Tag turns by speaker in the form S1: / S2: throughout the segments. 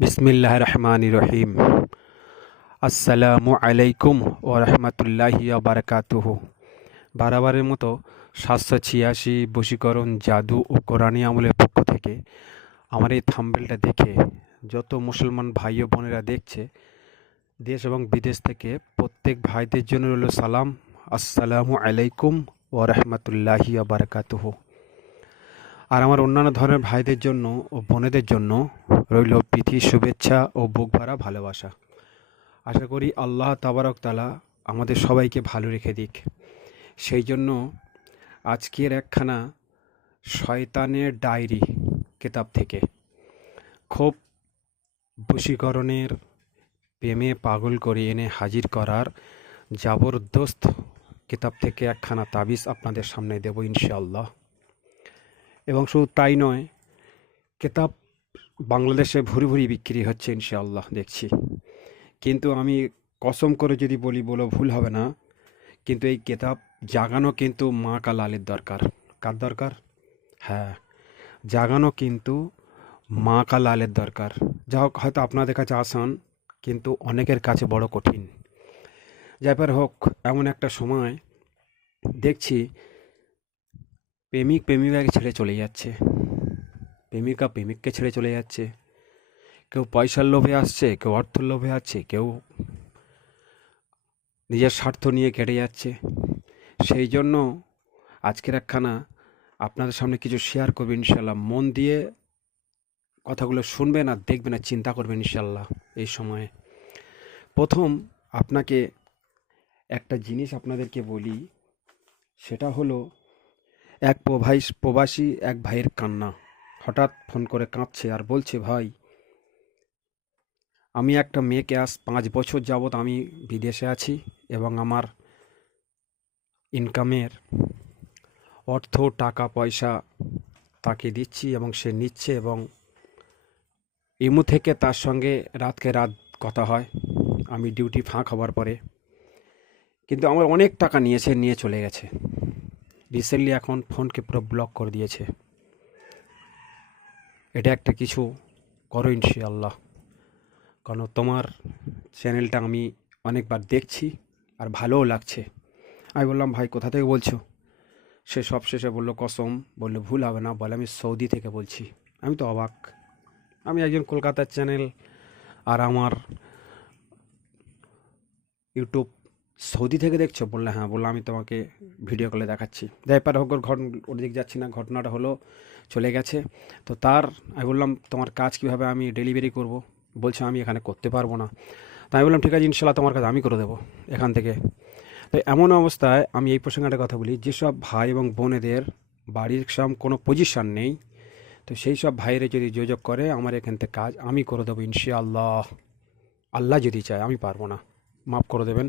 S1: বিসমিল্লাহ রহমান রহিম। আসসালামু আলাইকুম ও রহমতুল্লাহি বারকাতুহু। বারাবারের মতো সাতশো ছিয়াশি বশীকরণ জাদু ও কোরআনী আমলের পক্ষ থেকে আমার এই থাম্বেলটা দেখে যত মুসলমান ভাই ও বোনেরা দেখছে, দেশ এবং বিদেশ থেকে প্রত্যেক ভাইদের জন্য রইল সালাম। আসসালামু আলাইকুম ও রহমতুল্লাহি বারকাতুহু। আর আমার অন্যান্য ধরনের ভাইদের জন্য ও বোনেদের জন্য রইল প্রীতি শুভেচ্ছা ও বুক ভরা ভালোবাসা। আশা করি আল্লাহ তাবারক তালা আমাদের সবাইকে ভালো রেখে দিক। সেই জন্য আজকের একখানা শয়তানের ডায়েরি কেতাব থেকে খুব বশীকরণের প্রেমে পাগল করে এনে হাজির করার জবরদস্ত কিতাব থেকে একখানা তাবিজ আপনাদের সামনে দেব ইনশাআল্লাহ। এবং শুধু তাই নয়, কেতাব বাংলাদেশে ভুরি ভুরি বিক্রি হচ্ছে ইনশাআল্লাহ, দেখছি। কিন্তু আমি কসম করে যদি বলি, বলো ভুল হবে না। কিন্তু এই কেতাব জাগানো কিন্তু মা কালালের দরকার। কার দরকার? হ্যাঁ জাগানো কিন্তু মা কালালের দরকার। যা হোক, হয়তো আপনাদের কাছে আসান, কিন্তু অনেকের কাছে বড় কঠিন। যাইবার হোক, এমন একটা সময় দেখছি প্রেমিক প্রেমিকাকে ছেড়ে চলে যাচ্ছে। প্রেমিকা প্রেমিককে ছেড়ে চলে যাচ্ছে। কেউ পয়সার লোভে আসছে, কেউ অর্থের লোভে আছে, কেউ নিজের স্বার্থ নিয়ে কেটে যাচ্ছে। সেই জন্য আজকের একখানা আপনাদের সামনে কিছু শেয়ার করবে ইনশাল্লাহ মন দিয়ে কথাগুলো শুনবেন আর দেখবেন আর চিন্তা করবেন ইনশাল্লাহ এই সময়ে। প্রথম আপনাকে একটা জিনিস আপনাদেরকে বলি, সেটা হলো এক প্রভাই, প্রবাসী এক ভাইয়ের কান্না। হঠাৎ ফোন করে কাঁদছে আর বলছে, ভাই, আমি একটা মেয়েকে আজ পাঁচ বছর যাবৎ আমি বিদেশে আছি এবং আমার ইনকামের অর্থ, টাকা, পয়সা তাকে দিচ্ছি এবং সে নিচ্ছে এবং ইমু থেকে তার সঙ্গে রাতকে রাত কথা হয়। আমি ডিউটি ফাঁক হওয়ার পরে। কিন্তু আমার অনেক টাকা নিয়েছে নিয়ে চলে গেছে। রিসেন্টলি এখন ফোনকে পুরো ব্লক করে দিয়েছে। এটা একটা কিছু করো ইনশাআল্লাহ। কারণ তোমার চ্যানেলটা আমি অনেকবার দেখছি আর ভালোও লাগছে। আমি বললাম, ভাই, কোথা থেকে বলছো? সে সব শেষে বলল, কসম। বলল, ভুল হবে না, বলে, আমি সৌদি থেকে বলছি। আমি তো অবাক। আমি একজন কলকাতার চ্যানেল আর আমার ইউটিউব সৌদি থেকে দেখছ? বললে হ্যাঁ বলল আমি তোমাকে ভিডিও কলে দেখাচ্ছি। যাইপার হোক, ওর ঘটনা ওর দিক যাচ্ছি না, ঘটনাটা হলো, চলে গেছে। তো তার, আমি বললাম, তোমার কাজ কীভাবে আমি ডেলিভারি করব? বলছে, আমি এখানে করতে পারব না। তাই আমি বললাম, ঠিক আছে, ইনশাল্লাহ তোমার কাজ আমি করে দেবো এখান থেকে। তো এমন অবস্থায় আমি এই প্রসঙ্গে একটা কথা বলি, যেসব ভাই এবং বোনেদের বাড়ির সব কোনো পজিশন নেই, তো সেই সব ভাইরে যদি যোগাযোগ করে, আমার এখান থেকে কাজ আমি করে দেবো ইনশাআল্লাহ। আল্লাহ যদি চায়, আমি পারব না। মাফ করে দেবেন।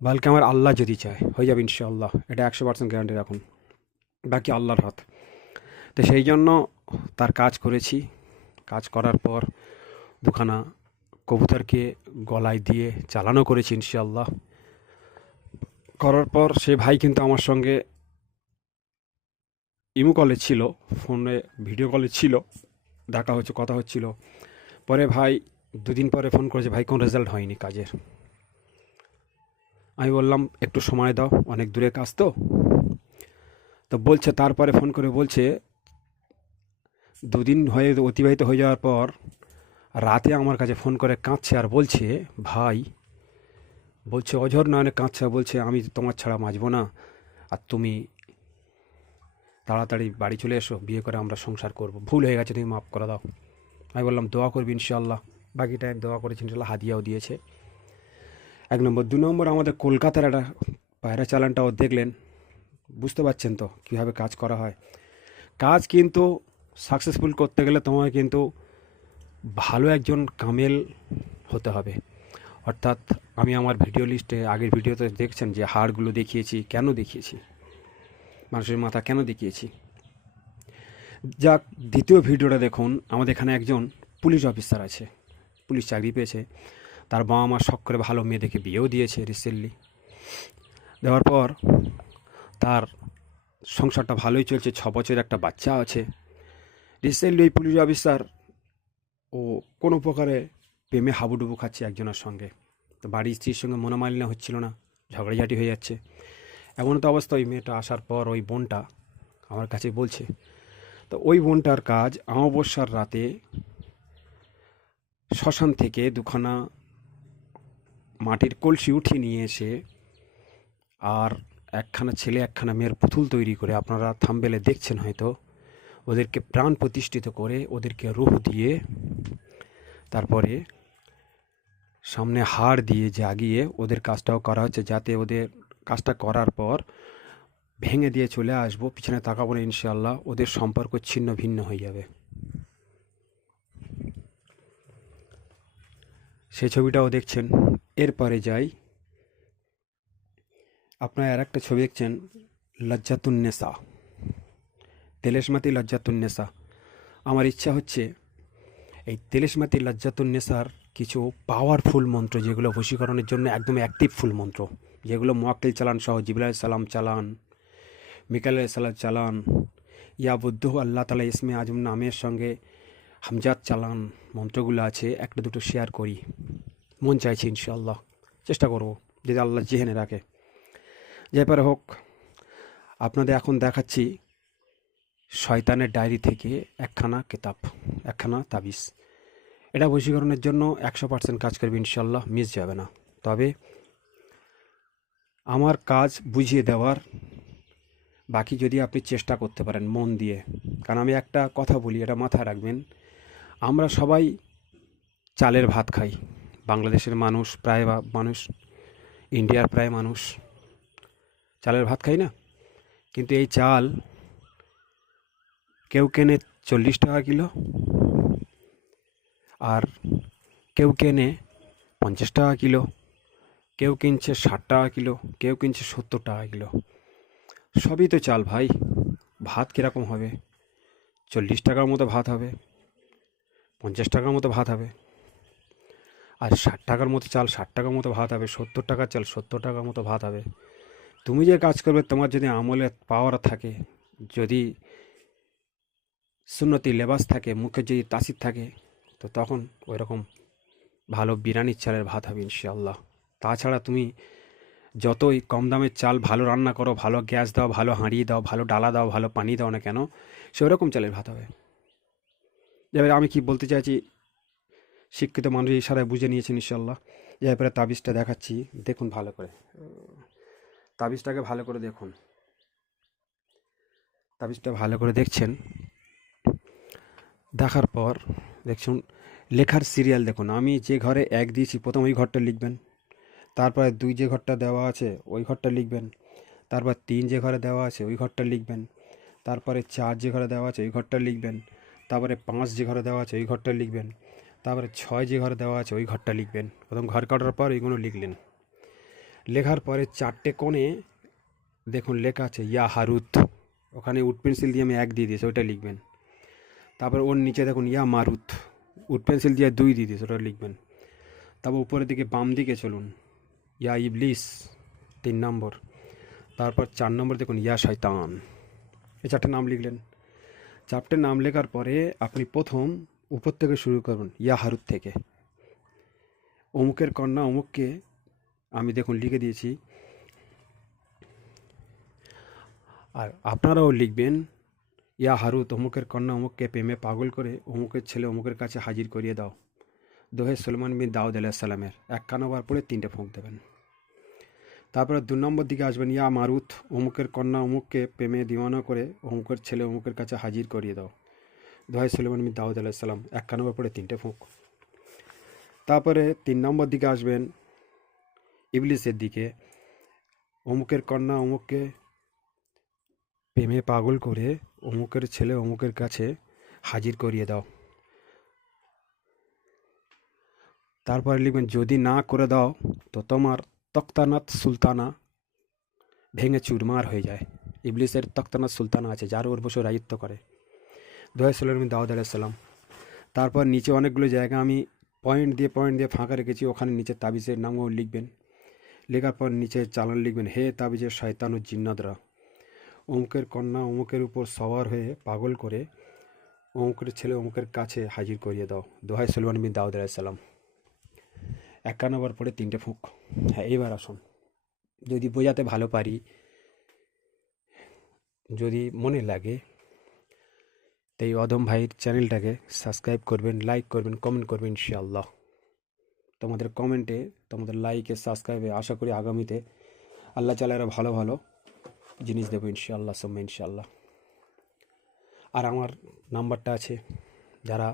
S1: বালকে আমার আল্লাহ যদি চায়, হয়ে যাবে ইনশাআল্লাহ। এটা একশো পার্সেন্ট গ্যারান্টি রাখুন। বাকি আল্লাহর হাত। তো সেই জন্য তার কাজ করেছি। কাজ করার পর দুখানা কবুতরকে গলায় দিয়ে চালানো করেছি ইনশাআল্লাহ। করার পর সে ভাই কিন্তু আমার সঙ্গে ইমু কলে ছিল, ফোনে ভিডিও কলে ছিল, দেখা হচ্ছে, কথা হচ্ছিল। পরে ভাই দুদিন পরে ফোন করেছে, ভাই, কোন রেজাল্ট হয়নি কাজের। আমি বললাম, একটু সময় দাও, অনেক দূরে কাজ তো? তো বলছে, তারপরে ফোন করে বলছে, দুদিন হয়ে, অতিবাহিত হয়ে যাওয়ার পর রাতে আমার কাছে ফোন করে কাঁদছে আর বলছে, ভাই, বলছে, অঝর নয়নে কাঁদছে বলছে, আমি তোমার ছাড়া মাজবো না। আর তুমি তাড়াতাড়ি বাড়ি চলে এসো, বিয়ে করে আমরা সংসার করব। ভুল হয়ে গেছে, তুমি মাফ করে দাও। আমি বললাম, দোয়া করবি ইনশাল্লাহ বাকি টাইম দোয়া করেছি ইনশাল্লাহ হাদিয়াও দিয়েছে। এক নম্বর। দু নম্বর, আমাদের কলকাতার একটা পায়রা চালানটাও দেখলেন। বুঝতে পারছেন তো কীভাবে কাজ করা হয়। কাজ কিন্তু সাকসেসফুল করতে গেলে তোমায় কিন্তু ভালো একজন কামেল হতে হবে। অর্থাৎ আমি আমার ভিডিও লিস্টে আগের ভিডিওতে দেখছেন যে হাড়গুলো দেখিয়েছি, কেন দেখিয়েছি? মানুষের মাথা কেন দেখিয়েছি? যাক, দ্বিতীয় ভিডিওটা দেখুন। আমাদের এখানে একজন পুলিশ অফিসার আছে। পুলিশ চাকরি পেয়েছে। তার বাবা মা শখ করে ভালো মেয়ে দেখে বিয়েও দিয়েছে রিসেন্টলি দেওয়ার পর তার সংসারটা ভালোই চলছে, ছ বছরের একটা বাচ্চা আছে। রিসেন্টলি ওই পুলিশ অফিসার ও কোনো প্রকারে প্রেমে হাবুডুবু খাচ্ছে একজনের সঙ্গে। তো বাড়ির স্ত্রীর সঙ্গে মনোমালিন্য হচ্ছিল না, ঝগড়াঝাটি হয়ে যাচ্ছে। এমন তো অবস্থা ওই মেয়েটা আসার পর ওই বোনটা আমার কাছে বলছে, তো ওই বোনটার কাজ অমাবস্যার রাতে শ্মশান থেকে দুখানা মাটির কলসি উঠিয়ে নিয়ে এসে আর একখানা ছেলে, একখানা মেয়ের পুতুল তৈরি করে আপনারা থামবেলে দেখছেন হয়তো। ওদেরকে প্রাণ প্রতিষ্ঠিত করে ওদেরকে রূহ দিয়ে তারপরে সামনে হাড় দিয়ে জাগিয়ে ওদের কাজটাও করা হচ্ছে যাতে ওদের কাজটা করার পর ভেঙে দিয়ে চলে আসব, পিছনে তাকাবো না ইনশাল্লাহ ওদের সম্পর্ক ছিন্ন ভিন্ন হয়ে যাবে। সেই ছবিটাও দেখছেন। এরপরে যাই। আপনারা আর একটা ছবি দেখছেন লজ্জাতুন্নেসা তেলেশমাতি লজ্জাতুন্নেসা আমার ইচ্ছা হচ্ছে এই তেলেশমাতি লজ্জাতুন্নেসার কিছু পাওয়ারফুল মন্ত্র, যেগুলো বশীকরণের জন্য একদম অ্যাক্টিভ ফুল মন্ত্র, যেগুলো মোয়াক্কিল চালান সহ জিবুল সালাম চালান মিকাল সালাম চালান, ইয়া বুদ্ধ আল্লাহ তালা ইসমে আজম নামের সঙ্গে হামজাদ চালান মন্ত্রগুলো আছে, একটা দুটো শেয়ার করি। মন চাইছে ইনশাল্লাহ চেষ্টা করব, যদি আল্লাহ জেহেনে রাখে। যেপারে হোক, আপনাদের এখন দেখাচ্ছি শয়তানের ডায়েরি থেকে একখানা কেতাব, একখানা তাবিজ। এটা বশীকরণের জন্য একশো পার্সেন্ট কাজ করবে ইনশাল্লাহ মিস যাবে না। তবে আমার কাজ বুঝিয়ে দেওয়ার বাকি যদি আপনি চেষ্টা করতে পারেন মন দিয়ে। কারণ আমি একটা কথা বলি, এটা মাথায় রাখবেন, আমরা সবাই চালের ভাত খাই। বাংলাদেশের মানুষ প্রায় বা মানুষ, ইন্ডিয়ার প্রায় মানুষ চালের ভাত খাই না। কিন্তু এই চাল কেউ কেনে চল্লিশ টাকা কিলো আর কেউ কেনে পঞ্চাশ টাকা কিলো, কেউ কিনছে ষাট টাকা কিলো, কেউ কিনছে সত্তর টাকা কিলো। সবই তো চাল ভাই। ভাত কীরকম হবে? চল্লিশ টাকার মতো ভাত হবে, পঞ্চাশ টাকার মতো ভাত হবে। আর ষাট টাকার মতো চাল, ষাট টাকার মতো ভাত হবে, সত্তর টাকার চাল, সত্তর টাকার মতো ভাত হবে। তুমি যে কাজ করবে, তোমার যদি আমলে পাওয়ার থাকে, যদি সুন্নতি লেবাস থাকে, মুখে যদি তাসির থাকে, তো তখন ওই রকম ভালো বিরিয়ানির চালের ভাত হবে ইনশাল্লাহ তাছাড়া তুমি যতই কম দামের চাল ভালো রান্না করো, ভালো গ্যাস দাও, ভালো হাঁড়ি দাও, ভালো ডালা দাও, ভালো পানি দাও না কেন সেই রকম চালের ভাত হবে। এবারে আমি কি বলতে চাইছি শিক্ষিত মানুষ ইশারায় বুঝে নিয়েছেন ইনশাল্লাহ এরপরে তাবিজটা দেখাচ্ছি। দেখুন ভালো করে। তাবিজটাকে ভালো করে দেখুন। তাবিজটা ভালো করে দেখছেন। দেখার পর দেখছুন, লেখার সিরিয়াল দেখুন। আমি যে ঘরে এক দিয়েছি, প্রথম ওই ঘরটা লিখবেন। তারপরে দুই যে ঘরটা দেওয়া আছে, ওই ঘরটা লিখবেন। তারপর তিন যে ঘরে দেওয়া আছে, ওই ঘরটা লিখবেন। তারপরে চার যে ঘরে দেওয়া আছে, ওই ঘরটা লিখবেন। তারপরে পাঁচ যে ঘরে দেওয়া আছে, ওই ঘরটা লিখবেন। তারপরে ছয় যে ঘর দেওয়া আছে, ওই ঘরটা লিখবেন। প্রথম ঘর কাটার পর এইগুলো লিখলেন। লেখার পরে চারটে কোণে দেখুন লেখা আছে, ইয়া হারুত। ওখানে উড পেন্সিল দিয়ে আমি এক দিয়ে দিয়েছি, ওইটা লিখবেন। তারপর ওর নিচে দেখুন, ইয়া মারুত। উড পেন্সিল দিয়ে দুই দিয়ে দিয়েছি, ওটা লিখবেন। তারপর উপরের দিকে বাম দিকে চলুন। ইয়া ইবলিস, তিন নম্বর। তারপর চার নম্বর দেখুন, ইয়া শয়তান। এই চারটে নাম লিখলেন। চারটে নাম লেখার পরে আপনি প্রথম উপর থেকে শুরু করুন, ইয়া হারুত থেকে। অমুকের কন্যা অমুককে, আমি দেখুন লিখে দিয়েছি। আর আপনারাও লিখবেন, ইয়া হারুত, অমুকের কন্যা অমুককে প্রেমে পাগল করে অমুকের ছেলে অমুকের কাছে হাজির করিয়ে দাও। দোহে সলমান বিন দাউদ আলাইসাল্লামের এক কানোবার পরে তিনটে ফুঁক দেবেন। তারপরে দু নম্বর দিকে আসবেন, ইয়া মারুত, অমুকের কন্যা অমুককে প্রেমে দিওয়ানা করে অমুকের ছেলে অমুকের কাছে হাজির করিয়ে দাও। দোহাই সলমান বিন দাউদ আলাইসাল্লাম এক কানোবার পরে তিনটে ফুঁক। তারপরে তিন নম্বর দিকে আসবেন ইবলিসের দিকে। অমুকের কন্যা অমুককে প্রেমে পাগল করে অমুকের ছেলে অমুকের কাছে হাজির করিয়ে দাও। তারপরে লিখবেন, যদি না করে দাও, তো তোমার তক্তানাত সুলতানা ভেঙে চুরমার হয়ে যায়। ইবলিসের তক্তানাত সুলতানা আছে, যার ওর বসে রাজত্ব করে। দোয়া সালাম দাউদ আলাইসাল্লাম তারপর নিচে অনেকগুলো জায়গা আমি পয়েন্ট দিয়ে পয়েন্ট দিয়ে ফাঁকা রেখেছি, ওখানে নিচে তাবিজের নামও লিখবেন। লেখার পর নিচে চালান লিখবেন, হে তাবিজের শয়তান ও জিন্নাদরা অমুকের কন্যা অমুকের উপর সওয়ার হয়ে পাগল করে অমুকের ছেলে অমুকের কাছে হাজির করিয়ে দাও। দোহাই সলমান বিন দাউদ আলাইসাল্লাম একান্নবার পরে তিনটে ফুঁক। হ্যাঁ এইবার আসুন। যদি বোঝাতে ভালো পারি, যদি মনে লাগে এই অদম ভাইয়ের চ্যানেলটাকে সাবস্ক্রাইব করবেন লাইক করবেন কমেন্ট করবেন ইনশাআল্লাহ। তোমাদের কমেন্টে তোমাদের লাইকে সাবস্ক্রাইবে আশা করি আগামীতে আল্লাহ চালা আরও ভালো ভালো জিনিস দেবো ইনশাআল্লাহ, সোম্মা ইনশাআল্লাহ। আর আমার নাম্বারটা আছে, যারা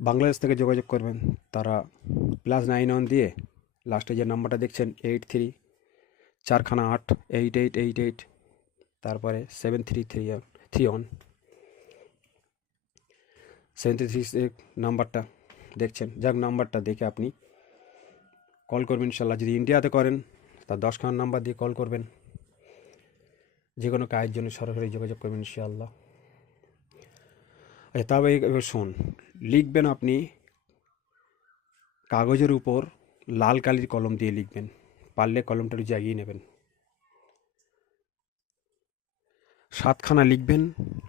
S1: বাংলাদেশ থেকে যোগাযোগ করবেন, তারা প্লাস নাইন ওয়ান দিয়ে লাস্টে যে নাম্বারটা দেখছেন এইট থ্রি চারখানা আট এইট এইট এইট এইট তারপরে seven three three three one seven three নাম্বারটা দেখছেন। যাক, নাম্বারটা দেখে আপনি কল করবেন ইনশাল্লাহ যদি ইন্ডিয়াতে করেন তা দশখানা নাম্বার দিয়ে কল করবেন। যে কোনো কাজের জন্য সরাসরি যোগাযোগ করবেন, ইনশাআল্লাহ। আচ্ছা তবে এবার শোন লিখবেন আপনি কাগজের উপর লাল কালির কলম দিয়ে লিখবেন। পারলে কলমটা একটু জাগিয়ে নেবেন। সাতখানা লিখবেন,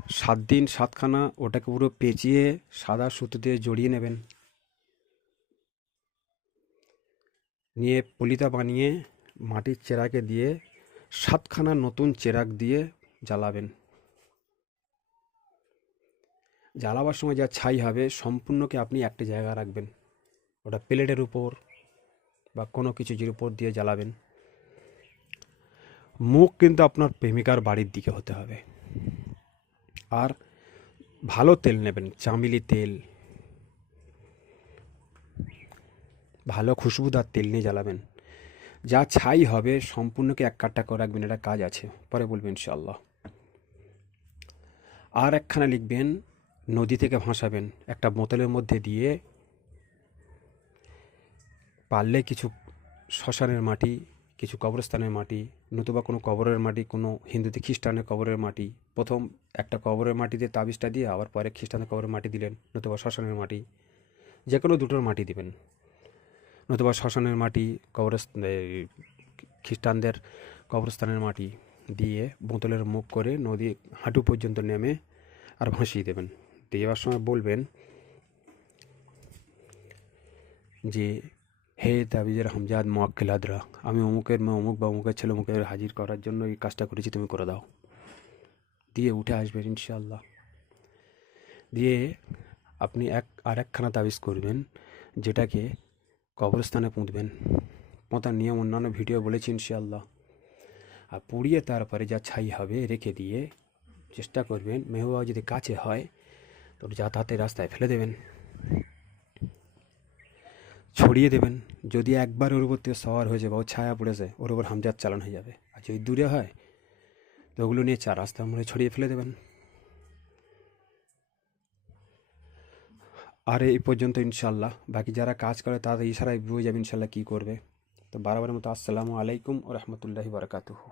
S1: সাত দিন সাতখানা ওটাকে পুরো পেঁচিয়ে সাদা সুতো দিয়ে জড়িয়ে নেবেন। নিয়ে পলিতা বানিয়ে মাটির চেরাকে দিয়ে সাতখানা নতুন চেরাক দিয়ে জ্বালাবেন। জ্বালাবার সময় যা ছাই হবে সম্পূর্ণকে আপনি একটা জায়গা রাখবেন। ওটা প্লেটের উপর বা কোনো কিছু যের উপর দিয়ে জ্বালাবেন। মুখ কিন্তু আপনার প্রেমিকার বাড়ির দিকে হতে হবে। আর ভালো তেল নেবেন, চামিলি তেল। ভালো খুশবুদার তেল নিয়ে জ্বালাবেন। যা ছাই হবে, সম্পূর্ণকে এক কাট্টা করে রাখবেন এটা কাজ আছে। পরে বলবেন ইনশাল্লাহ আর একখানা লিখবেন, নদী থেকে ভাসাবেন, একটা বোতলের মধ্যে দিয়ে পারলে কিছু শ্মশানের মাটি কিছু কবরস্থানের মাটি, নতুবা কোনো কবরের মাটি, কোনো হিন্দুতে খ্রিস্টানের কবরের মাটি। প্রথম একটা কবরের মাটিতে তাবিজটা দিয়ে আবার পরে খ্রিস্টানের কবরের মাটি দিলেন, নতুবা শ্মশানের মাটি। যে কোনো দুটোর মাটি দিবেন। নতুবা শ্মশানের মাটি কবরস্থান খ্রিস্টানদের কবরস্থানের মাটি দিয়ে বোতলের মুখ করে নদী হাঁটু পর্যন্ত নেমে আর ভাসিয়ে দেবেন। দেওয়ার সময় বলবেন যে হে তাবিজের হামজাদ মোয়াক্কেলাদরা আমি অমুকের মেয়ে অমুক বা অমুকের ছেলে, অমুকের হাজির করার জন্য এই কাজটা করেছি, তুমি করে দাও। দিয়ে উঠে আসবেন ইনশাল্লাহ দিয়ে আপনি এক আর একখানা তাবিজ করবেন, যেটাকে কবরস্থানে পুঁতবেন। পোঁতার নিয়ম অন্যান্য ভিডিও বলেছি ইনশাল্লাহ আর পুড়িয়ে তারপরে যা ছাই হবে রেখে দিয়ে চেষ্টা করবেন মেহবা যদি কাছে হয়, তো যাতায়াতের রাস্তায় ফেলে দেবেন। ছড়িয়ে দেবেন, যদি একবার ওর উপর থেকে সওয়ার হয়ে যাবে, ও ছায়া পড়েছে ওর উপর হামজাত চালান হয়ে যাবে। আর যদি দূরে হয়, তো ওগুলো নিয়ে চার রাস্তার মোড়ে ছড়িয়ে ফেলে দেবেন। আর এই পর্যন্ত ইনশাল্লাহ বাকি যারা কাজ করে, তাদের ইশারায় বুঝে যাবে ইনশাল্লাহ কী করবে। তো বারবার মতো আসসালামু আলাইকুম ও রহমতুল্লাহি বারকাতুহু।